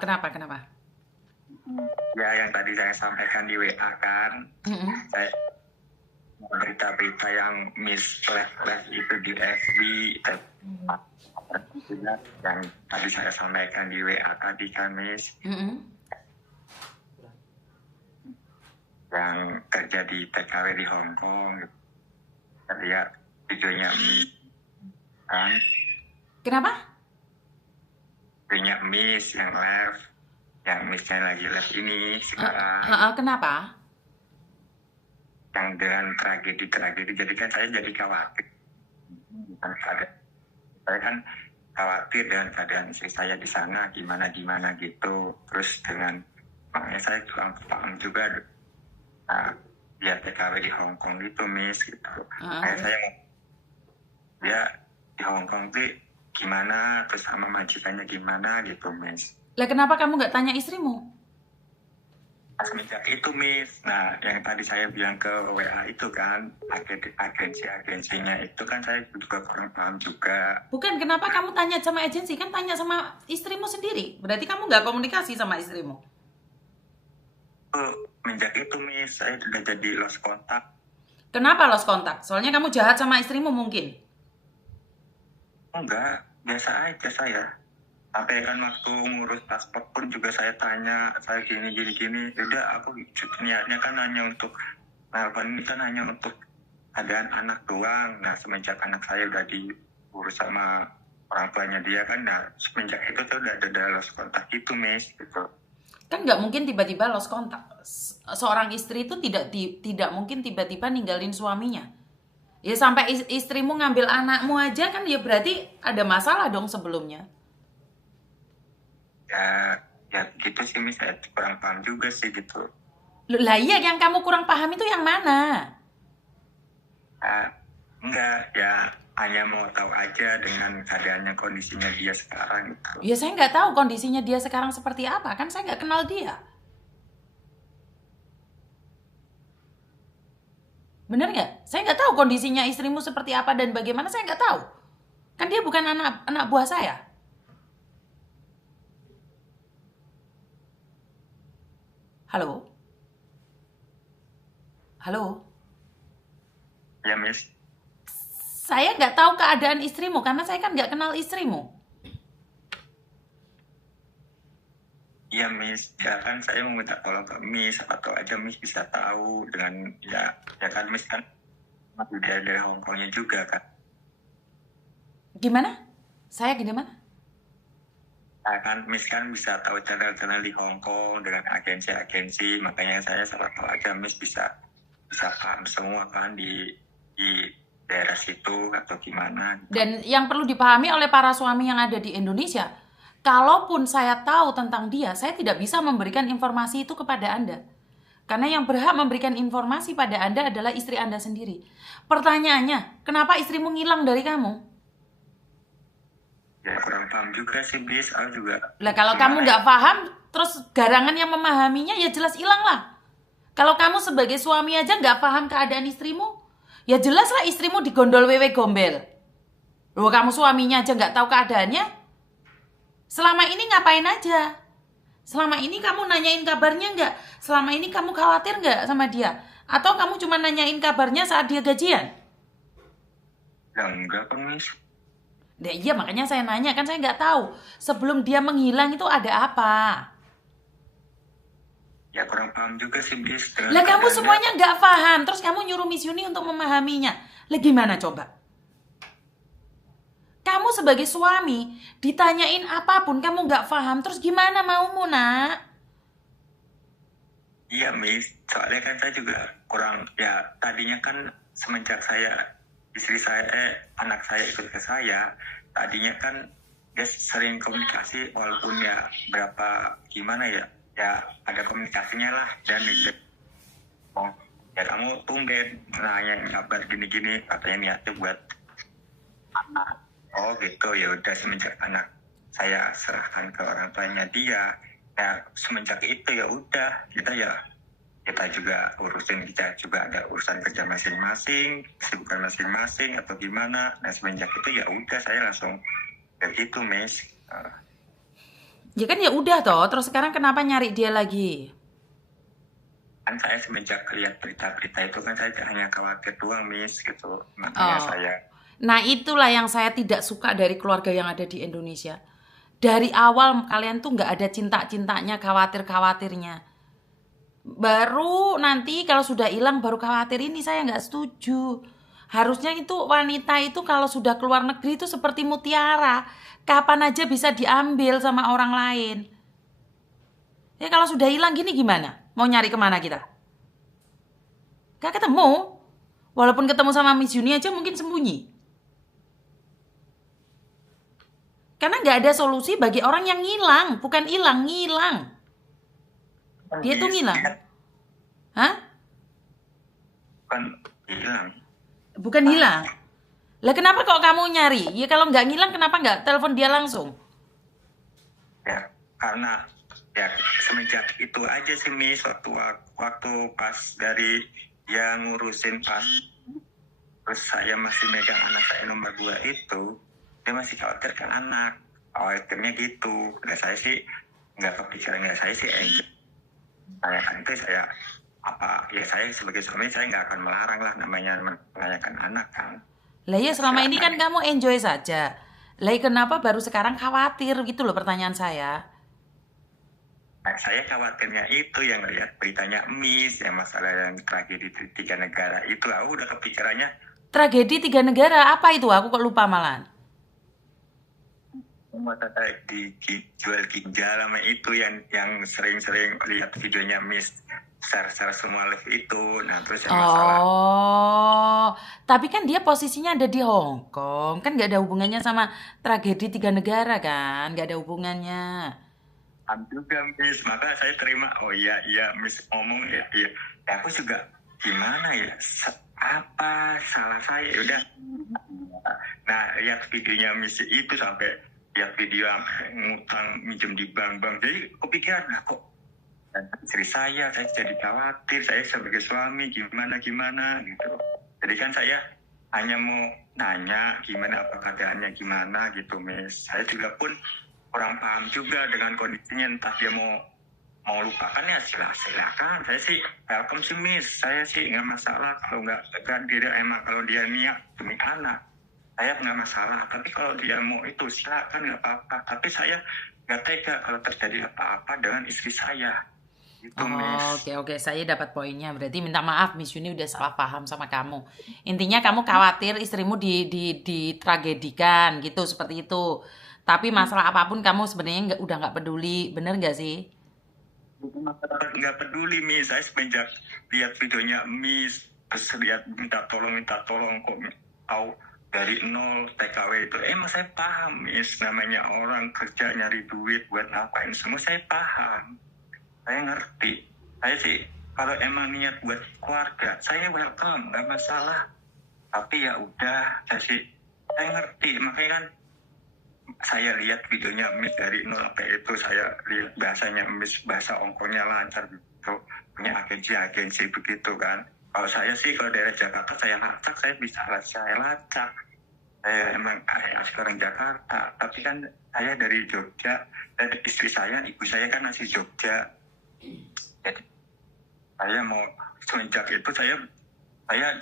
Kenapa? Kenapa? Ya yang tadi saya sampaikan di WA kan, saya berita-berita yang misled itu di FB, yang tadi saya sampaikan di WA tadi kan, Miss, yang terjadi TKW di Hong Kong. Saya lihat videonya Miss kan, Kenapa? videonya Miss yang live, yang Missnya lagi live ini sekarang, Kenapa? yang dengan tragedi-tragedi, jadi kan saya jadi khawatir. Saya kan khawatir dengan keadaan istri saya di sana gimana gitu. Terus makanya saya kurang paham juga dia TKW di Hong Kong gitu, Miss gitu. Kayak saya dia di Hong Kong tuh gimana, terus sama majikannya gimana gitu, Miss. Lah kenapa kamu nggak tanya istrimu? Semenjak itu, Miss, nah yang tadi saya bilang ke WA itu kan, agensinya itu kan saya juga kurang paham juga. Bukan, kenapa kamu tanya sama agensi? Kan tanya sama istrimu sendiri. Berarti kamu nggak komunikasi sama istrimu. Semenjak itu, Miss, saya sudah jadi lost kontak. Kenapa lost kontak? Soalnya kamu jahat sama istrimu mungkin? Enggak, biasa aja saya. Sampai kan waktu ngurus paspor pun juga saya tanya, saya gini. Udah, aku niatnya kan hanya untuk, ini kan hanya untuk keadaan anak doang. Nah, semenjak anak saya udah diurus sama orang tuanya dia kan, nah semenjak itu tuh udah ada lost kontak gitu, Miss, gitu. Kan nggak mungkin tiba-tiba lost kontak. Seorang istri itu tidak mungkin tiba-tiba ninggalin suaminya. Ya sampai istrimu ngambil anakmu aja kan ya berarti ada masalah dong sebelumnya. Ya gitu sih, Miss, saya kurang paham juga sih gitu. Lah iya, yang kamu kurang paham itu yang mana? Enggak, ya hanya mau tahu aja dengan keadaannya, kondisinya dia sekarang gitu. Ya saya nggak tahu kondisinya dia sekarang seperti apa, kan saya nggak kenal dia. Bener nggak? Saya nggak tahu kondisinya istrimu seperti apa dan bagaimana, saya nggak tahu. Kan dia bukan anak buah saya. Halo? Halo? Ya, Miss. Saya nggak tahu keadaan istrimu karena saya kan nggak kenal istrimu. Iya, Miss. Ya kan saya mau minta tolong ke Miss, atau aja Miss bisa tahu dengan ya kan Miss kan dari Hong Kongnya juga kan. Gimana? Saya gimana? Nah, kan Miss kan bisa tahu channel-channel di Hong Kong dengan agensi-agensi, makanya saya salah tahu aja Miss bisa paham semua kan di daerah situ atau gimana. Dan yang perlu dipahami oleh para suami yang ada di Indonesia, kalaupun saya tahu tentang dia, saya tidak bisa memberikan informasi itu kepada Anda. Karena yang berhak memberikan informasi pada Anda adalah istri Anda sendiri. Pertanyaannya, kenapa istrimu ngilang dari kamu? Ya kurang paham juga sih, Miss. Aku juga. Lah kalau kamu nggak paham, terus garangan yang memahaminya ya jelas hilang lah. Kalau kamu sebagai suami aja nggak paham keadaan istrimu, ya jelaslah istrimu digondol wewe gombel. Loh, kamu suaminya aja nggak tahu keadaannya? Selama ini ngapain aja? Selama ini kamu nanyain kabarnya nggak? Selama ini kamu khawatir nggak sama dia? Atau kamu cuma nanyain kabarnya saat dia gajian? Ya enggak kan, Miss. Nah, iya makanya saya nanya, kan saya nggak tahu. Sebelum dia menghilang itu ada apa? Ya kurang paham juga sih, Miss. Lah kamu semuanya nggak paham, terus kamu nyuruh Miss Yuni untuk memahaminya. Lah gimana coba? Kamu sebagai suami, ditanyain apapun kamu nggak paham, terus gimana maumu, nak? Iya, Miss. Soalnya kan saya juga kurang, ya tadinya kan semenjak anak saya ikut ke saya, tadinya kan dia sering komunikasi, walaupun ya gimana ya ada komunikasinya lah, dan ya kamu tumben nanya kabar gini katanya niatnya buat anak. Oh gitu, ya udah semenjak anak saya serahkan ke orang tuanya dia, ya semenjak itu ya udah kita juga kita juga ada urusan kerja masing-masing, kesibukan masing-masing atau gimana. Nah semenjak itu ya udah saya langsung kayak gitu, Miss. Ya kan ya udah toh, terus sekarang kenapa nyari dia lagi? Kan saya semenjak lihat berita-berita itu kan saya hanya khawatir doang, Miss, gitu. Makanya Oh. saya Nah, itulah yang saya tidak suka dari keluarga yang ada di Indonesia. Dari awal kalian tuh nggak ada cinta-cintanya, khawatir-khawatirnya. Baru nanti kalau sudah hilang baru khawatir, ini saya nggak setuju. Harusnya itu wanita itu kalau sudah keluar negeri itu seperti mutiara. Kapan aja bisa diambil sama orang lain. Ya kalau sudah hilang gini gimana? Mau nyari kemana kita? Gak ketemu. Walaupun ketemu sama Miss Juni aja mungkin sembunyi. Karena nggak ada solusi bagi orang yang ngilang. Bukan hilang, ngilang. Dia tuh Miss, ngilang. dia Hah? kan hilang. Bukan hilang. Lah kenapa kok kamu nyari? Ya kalau nggak ngilang kenapa nggak telepon dia langsung? Ya, karena ya semenjak itu aja sih, Miss, waktu pas dari dia ngurusin pas terus saya masih megang anak saya nomor 2 itu, dia masih khawatir ke anak. Khawatirnya gitu. Dan saya sih nggak kepikiran, nggak, saya sih enjoy. Saya kan itu saya ya saya sebagai suami saya nggak akan melarang lah, namanya merayakan anak kan. Lah ya selama ini kan kamu enjoy saja. Lah kenapa baru sekarang khawatir gitu loh pertanyaan saya. Nah, saya khawatirnya itu yang lihat beritanya Miss, yang masalah yang tragedi di 3 negara itu, aku udah kepikirannya Tragedi 3 negara apa itu? Aku kok lupa malahan. masa dijual ginjal sama itu yang sering-sering lihat videonya Miss share semua live itu. Nah terus yang masalah Oh, tapi kan dia posisinya ada di Hong Kong. Kan nggak ada hubungannya sama tragedi 3 negara kan? Nggak ada hubungannya. juga Miss, maka saya terima. Oh iya Miss ngomong ya, iya. Ya, aku juga gimana ya, apa salah saya, udah. Nah lihat videonya Miss itu, sampai lihat video ngutang minjem di bank, jadi kepikiran, nah kok istri saya jadi khawatir, saya sebagai suami gimana gitu. Jadi kan saya hanya mau nanya gimana, apa keadaannya gimana gitu, Miss. Saya juga pun kurang paham juga dengan kondisinya, entah dia mau lupakan ya silakan. Saya sih welcome sih, Miss. Saya sih nggak masalah kalau nggak dia emang, kalau dia niat demi anak, saya nggak masalah. Tapi kalau dia mau itu silakan, nggak apa-apa. Tapi saya nggak tega kalau terjadi apa-apa dengan istri saya. Gitu, Miss. Oke, saya dapat poinnya. Berarti minta maaf Miss Yuni udah salah paham sama kamu. Intinya kamu khawatir istrimu ditragedikan gitu, seperti itu. Tapi masalah apapun kamu sebenarnya udah nggak peduli, bener nggak sih? Nggak peduli, Miss. Saya semenjak lihat videonya Miss, terus lihat minta tolong kok tahu dari nol TKW itu, emang saya paham, Miss. Namanya orang kerja nyari duit buat ngapain semua, saya paham. Saya ngerti. Saya sih kalau emang niat buat keluarga, saya welcome, nggak masalah. Tapi ya udah, saya ngerti. Makanya kan saya lihat videonya Miss dari nol sampai itu, saya lihat bahasanya Miss, bahasa ongkonya lancar gitu, punya agensi begitu kan. Kalau saya sih kalau daerah Jakarta saya lacak, saya bisa saya lacak. Saya emang sekarang Jakarta, tapi kan saya dari Jogja, dan istri saya, ibu saya kan asli Jogja. Jadi saya mau semenjak itu saya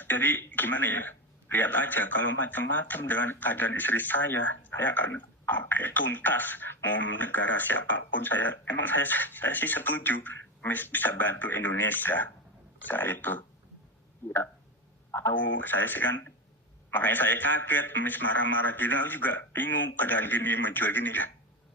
jadi gimana ya, lihat aja kalau macam-macam dengan keadaan istri saya akan tuntas. Mau negara siapapun, saya sih setuju bisa bantu Indonesia. Saya itu ya tahu, saya sih kan, makanya saya kaget Miss marah-marah gitu. Aku juga bingung, keadaan gini menjual gini ya,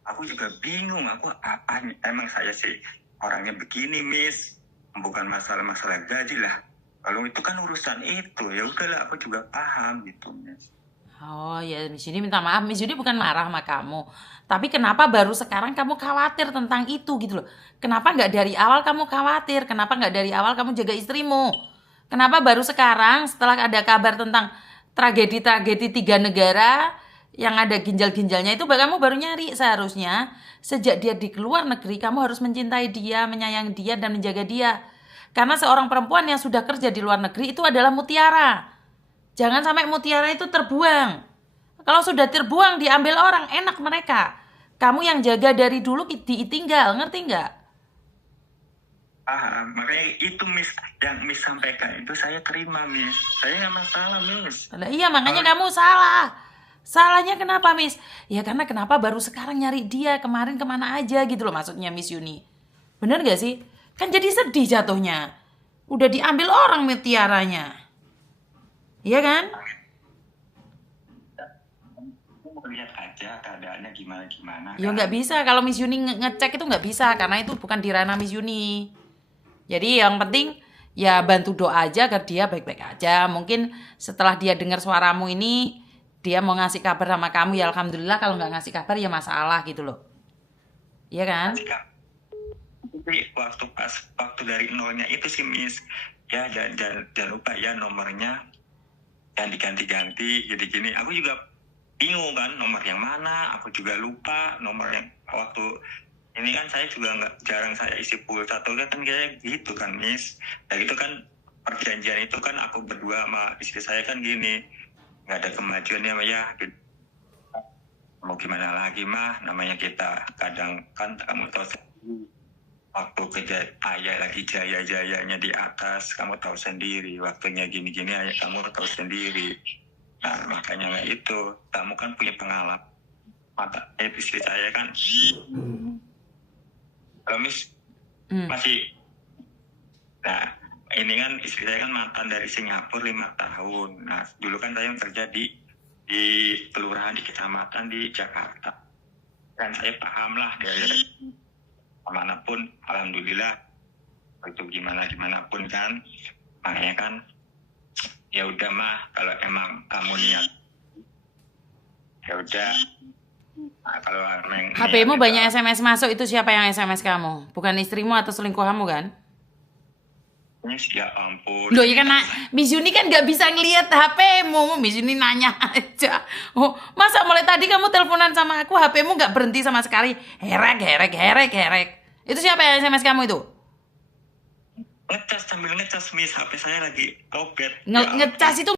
aku juga bingung. Aku apa, emang saya sih orangnya begini, Miss, bukan masalah gaji lah. Kalau itu kan urusan itu, ya udahlah, aku juga paham gitu, Miss. Oh ya, Miss Yuni minta maaf. Miss Yuni bukan marah sama kamu. Tapi kenapa baru sekarang kamu khawatir tentang itu gitu loh. Kenapa nggak dari awal kamu khawatir? Kenapa nggak dari awal kamu jaga istrimu? Kenapa baru sekarang setelah ada kabar tentang tragedi 3 negara yang ada ginjal-ginjalnya itu kamu baru nyari? Seharusnya sejak dia di luar negeri kamu harus mencintai dia, menyayangi dia, dan menjaga dia. Karena seorang perempuan yang sudah kerja di luar negeri itu adalah mutiara. Jangan sampai mutiara itu terbuang. Kalau sudah terbuang diambil orang, enak mereka. Kamu yang jaga dari dulu ditinggal, ngerti nggak? Makanya itu Miss, yang Miss sampaikan itu saya terima Miss. Saya nggak masalah Miss. Nah, iya, makanya kamu salah. Salahnya kenapa, Miss? Ya karena kenapa baru sekarang nyari dia, kemarin kemana aja gitu loh maksudnya Miss Yuni. Bener gak sih? Kan jadi sedih jatuhnya. Udah diambil orang mutiaranya. Iya kan? Aku mau lihat aja keadaannya gimana. Ya nggak bisa. Kalau Miss Yuni ngecek itu nggak bisa. Karena itu bukan di ranah Miss Yuni. Jadi yang penting ya bantu doa aja agar dia baik-baik aja. Mungkin setelah dia dengar suaramu ini, dia mau ngasih kabar sama kamu, ya alhamdulillah. Kalau nggak ngasih kabar ya masalah gitu loh. Iya kan? Tapi waktu dari nolnya itu sih Miss, ya jangan lupa ya nomornya yang diganti-ganti jadi gini. Aku juga bingung kan nomor yang mana, aku juga lupa nomor yang waktu ini kan saya juga jarang saya isi pulsa tuh kan kayak gitu kan Miss. Dan itu kan perjanjian itu kan aku berdua sama istri saya kan gini, nggak ada kemajuannya ya gitu. Mau gimana lagi mah, namanya kita kadang kan kamu tahu waktu ayah lagi jaya-jayanya di atas, kamu tahu sendiri waktunya gini-gini ayah kamu tahu sendiri. Nah makanya nggak itu, kamu kan punya pengalaman. Istri saya kan kalau Miss masih, nah ini kan istri saya kan mantan dari Singapura 5 tahun. Nah dulu kan saya kerja di kelurahan di kecamatan di Jakarta, dan saya paham lah dari manapun, alhamdulillah itu gimana pun kan. Makanya kan ya udah mah, kalau emang kamu niat ya udah. Nah, kalau emang HP-mu banyak SMS masuk, itu siapa yang SMS kamu? Bukan istrimu atau selingkuh kamu kan? Ya ampun. Loh ya kan Miss Yuni kan nggak bisa ngelihat HP-mu. Miss Yuni nanya aja. Oh, masa mulai tadi kamu teleponan sama aku HP-mu nggak berhenti sama sekali? Herek. Itu siapa yang SMS kamu itu? Sambil ngecas Miss, HP saya lagi lowbat. Ngecas itu